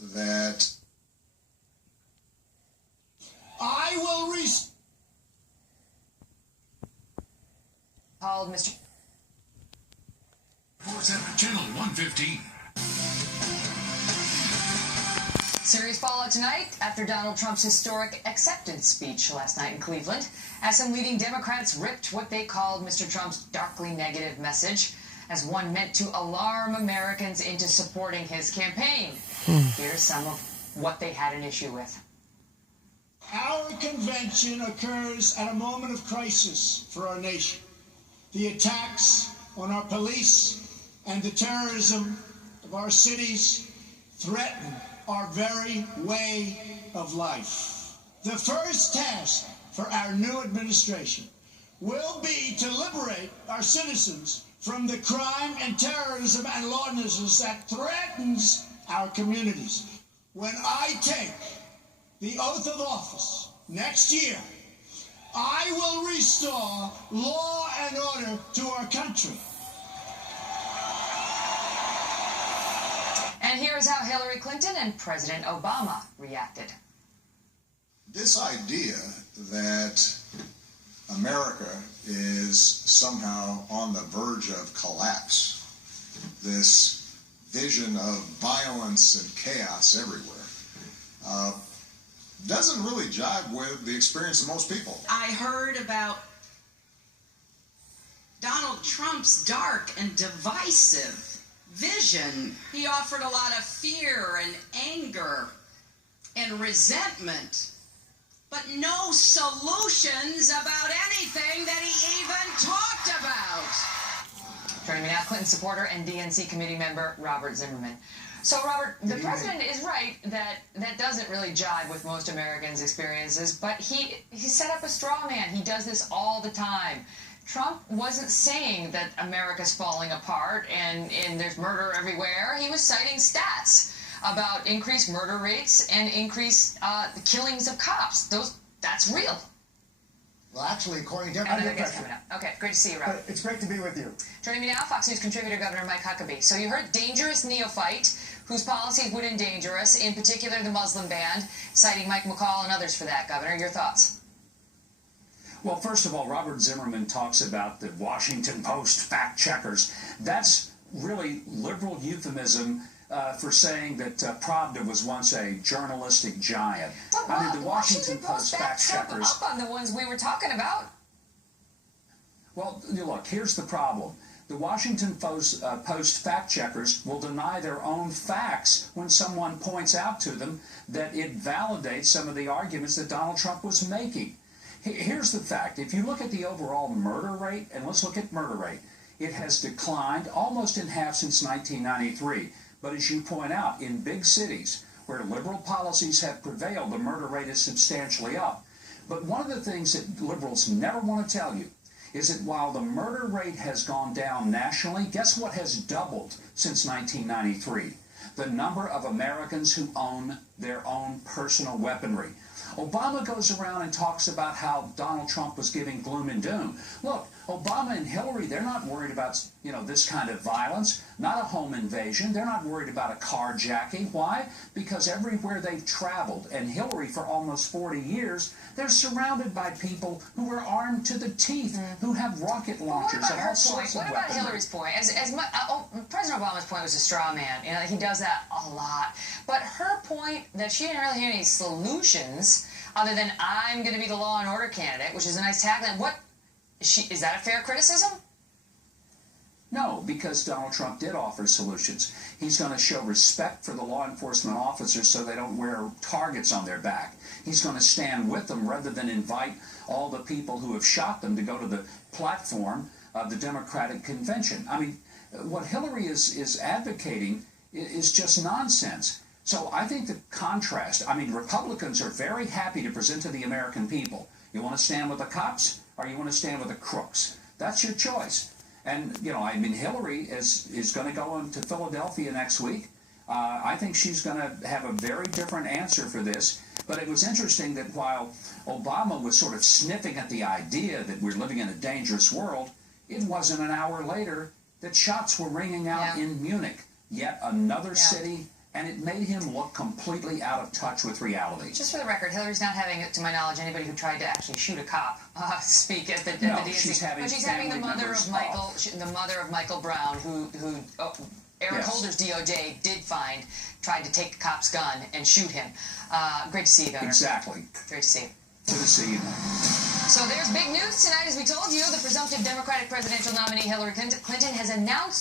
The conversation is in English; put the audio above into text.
that I will called Mr. Channel 115. Serious fallout tonight after Donald Trump's historic acceptance speech last night in Cleveland, as some leading Democrats ripped what they called Mr. Trump's darkly negative message as one meant to alarm Americans into supporting his campaign. Here's some of what they had an issue with. Our convention occurs at a moment of crisis for our nation. The attacks on our police and the terrorism of our cities threaten our very way of life. The first task for our new administration will be to liberate our citizens from the crime and terrorism and lawlessness that threatens our communities. When I take the oath of office next year, I will restore law and order to our country. And here is how Hillary Clinton and President Obama reacted. this idea that America is somehow on the verge of collapse, this vision of violence and chaos everywhere, doesn't really jive with the experience of most people. I heard about Donald Trump's dark and divisive vision. He offered a lot of fear and anger and resentment, but no solutions about anything that he even talked about. Joining me now, Clinton supporter and DNC committee member Robert Zimmerman. So, Robert, the president is right that that doesn't really jive with most Americans' experiences, but he set up a straw man. He does this all the time. Trump wasn't saying that America's falling apart and there's murder everywhere. He was citing stats about increased murder rates and increased killings of cops. That's real. Well, actually, according to... Another guest coming up. Okay, great to see you, Robert. It's great to be with you. Joining me now, Fox News contributor Governor Mike Huckabee. So you heard dangerous neophyte whose policies would endanger us, in particular the Muslim ban, citing Mike McCall and others for that, Governor. Your thoughts? Well, first of all, Robert Zimmerman talks about the Washington Post fact checkers. That's really liberal euphemism for saying that Pravda was once a journalistic giant. But, I mean, the Washington Post fact checkers up on the ones we were talking about. Well, look, here's the problem. The Washington Post fact checkers will deny their own facts when someone points out to them that it validates some of the arguments that Donald Trump was making. Here's the fact. If you look at the overall murder rate, and let's look at murder rate, it has declined almost in half since 1993. But as you point out, in big cities where liberal policies have prevailed, the murder rate is substantially up. But one of the things that liberals never want to tell you is that while the murder rate has gone down nationally, guess what has doubled since 1993? The number of Americans who own their own personal weaponry. Obama goes around and talks about how Donald Trump was giving gloom and doom. Look, Obama and Hillary, they're not worried about, this kind of violence, not a home invasion. They're not worried about a carjacking. Why? Because everywhere they've traveled, and Hillary for almost 40 years, they're surrounded by people who are armed to the teeth, who have rocket launchers and all sorts of weaponry. What about Hillary's point? President Obama's point was a straw man. He does that a lot. But her point that she didn't really have any solutions other than I'm going to be the law and order candidate, which is a nice tagline. Is that a fair criticism? No, because Donald Trump did offer solutions. He's going to show respect for the law enforcement officers so they don't wear targets on their back. He's going to stand with them rather than invite all the people who have shot them to go to the platform of the Democratic convention. I mean, what Hillary is advocating is just nonsense. So I think the contrast, Republicans are very happy to present to the American people. You want to stand with the cops or you want to stand with the crooks? That's your choice. And, Hillary is going to go into Philadelphia next week. I think she's going to have a very different answer for this. But it was interesting that while Obama was sort of sniffing at the idea that we're living in a dangerous world, it wasn't an hour later that shots were ringing out in Munich, yet another city and it made him look completely out of touch with reality. Just for the record, Hillary's not having, to my knowledge, anybody who tried to actually shoot a cop speak at the DNC. She's having but she's having the family mother of members Michael, the mother of Michael Brown, who Eric Yes. Holder's DOJ did find, tried to take a cop's gun and shoot him. Great to see you, Governor. Exactly. Great to see you. Good to see you. So there's big news tonight, as we told you. The presumptive Democratic presidential nominee Hillary Clinton has announced